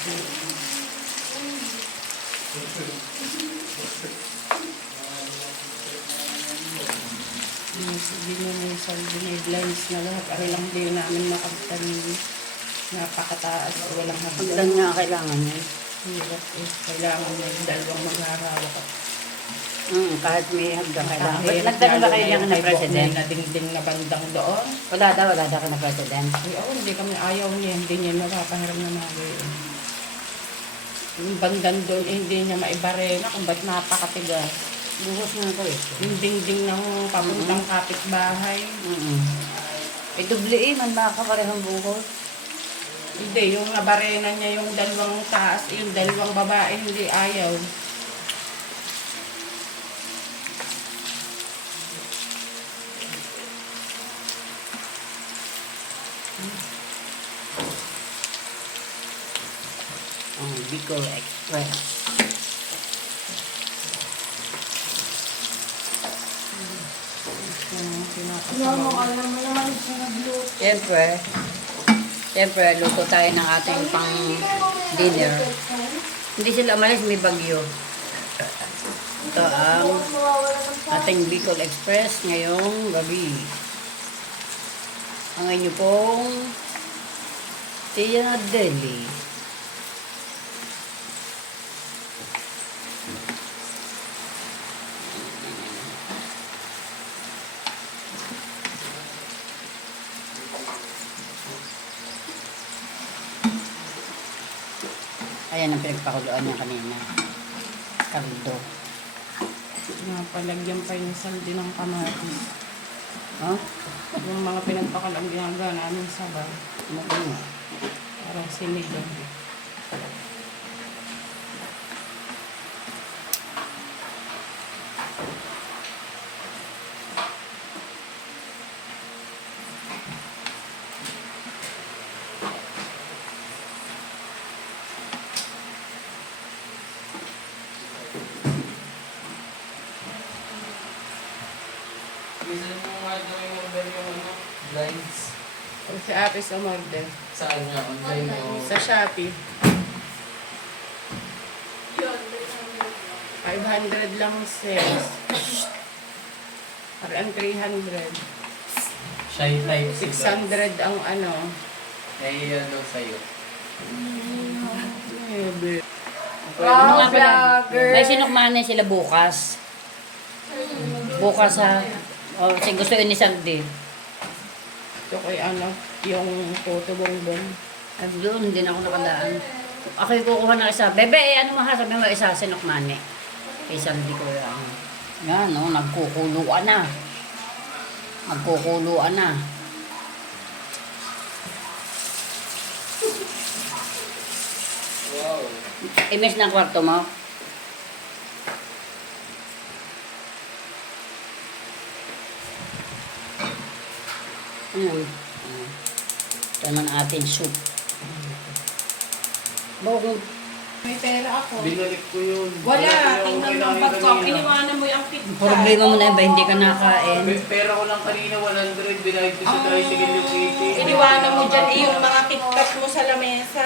Hindi nyo minsan blinds na lahat. Ari lang din namin makagtan. Napakataas. Walang hagdan. Hagdan nga kailangan yan. Hirap eh. Kailangan may dalawang magharawak. Kahit may hagdan kailangan. Ba't nagtanong ba kailangan na president? Na dingding na bandang doon. Wala daw ka na president. Ay, oo, hindi kami ayaw niya. Hindi niya napapahiram na namin. Yung bandang doon, hindi niya maibarena kung ba't napakatigas. Buhos nga ito eh. Yung dingding ng papuntang kapitbahay. Eh, dubli man baka parehong buhos. Hindi, yung nabarena niya yung dalawang taas, yung dalawang babae, hindi ayaw. Bicol Express. Siyempre, luto tayo ng ating pang dinner. Hindi sila umalis, may bagyo. Ito ang ating Bicol Express ngayong gabi. Ang inyo pong Tia Deli. Ayan ang pinagpakuluan niya kanina. Kaldo. Napalagyan pa yung saldi ng kamatis. Oh? Yung mga pinagpakalang ginagawa namin sabaw. Ano ba nga? Parang sinigang. Minsan mo nga gawin order yung blinds. Si ate sa order. Saan nga? Online o? Sa Shopee. 500 lang sales. Parang 300. Shy type 600 ang ano. Eh, yan daw sa'yo. Ano nga pala? May sinukmanan sila bukas. Bukas ha. O, kasi gusto yun ni Sandy. Ito kay ano, yung photo bongbong. At doon, hindi na ako nakadaan. Ako yung kukuha ng isa. Bebe, ano mo ha? Sabi mo isa, sinukmani. Kay Sandy ko yan. Yan, no? Nagkukuluan na. Nagkukuluan na. Wow. Imis ng kwarto mo. Ayan. Ito naman ating soup. Bakit? May pera ako. Binalik ko yun. Wala, tingnan mo ang bag ko. Iniwanan mo yung pizza. Problema mo na yun ba? Hindi ka nakain. Pera ko lang kanina 100. Binayad ko sa tricycle yung 80. Iniwanan mo dyan yung mga KitKat mo sa lamesa.